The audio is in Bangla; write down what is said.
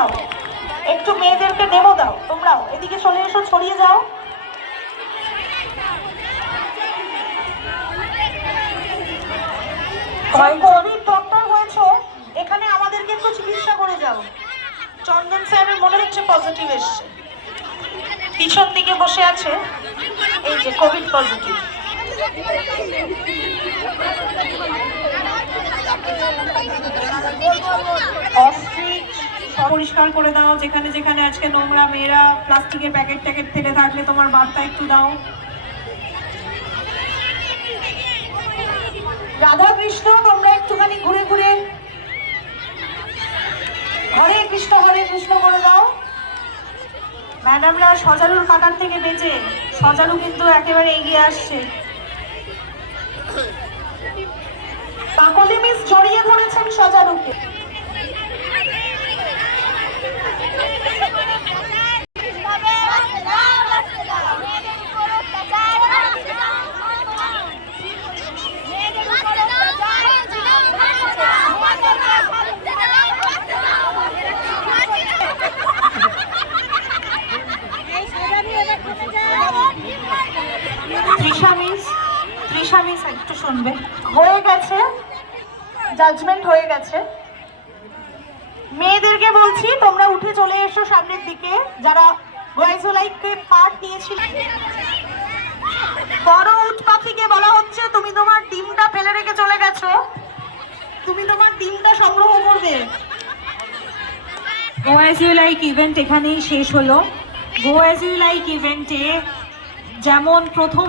দাও, একটু মেয়েদেরকে ডেমো দাও। তোমরাও এদিকে চলে এসো, ছড়িয়ে যাও। কোভিড ডক্টর হয়েছে, এখানে আমাদেরকে একটু চিকিৎসা করে যাও। চন্দন স্যারের মনে হচ্ছে পজিটিভ এসছে, পিছন দিকে বসে আছে, এই যে কোভিড পজিটিভ। পরিষ্কার করে দাও, যেখানে যেখানে আজকে নোংরা, মেয়েরা প্লাস্টিকের প্যাকেট ট্যাকেট ফেলে থাকলে তোমার বার্তা একটু দাও। রাধা কৃষ্ণ, তোমরা একটুখানি ঘুরে ঘুরে হরে কৃষ্ণ করে দাও। ম্যাডামরা সজারুর কাটার থেকে বেঁচে, সজারু কিন্তু একেবারে এগিয়ে আসছে। কাকলি মিস জড়িয়ে ধরেছেন সজারুকে। তৃষা মিস একটু শুনবে, হয়ে গেছে, জাজমেন্ট হয়ে গেছে। মেয়েদেরকে বলছি তোমরা উঠে চলে এসো সামনের দিকে, যারা বয়েজ লাইফে পার্ট নিয়েছিল। বড় উট পাখিকে বলা হচ্ছে তুমি তোমার ডিমটা ফেলে রেখে চলে গেছো, তুমি তোমার ডিমটা সংগ্রহ করবে। Go as you like event এখানেই শেষ হলো। গো অ্যাজ ইউ লাইক ইভেন্টে যেমন প্রথম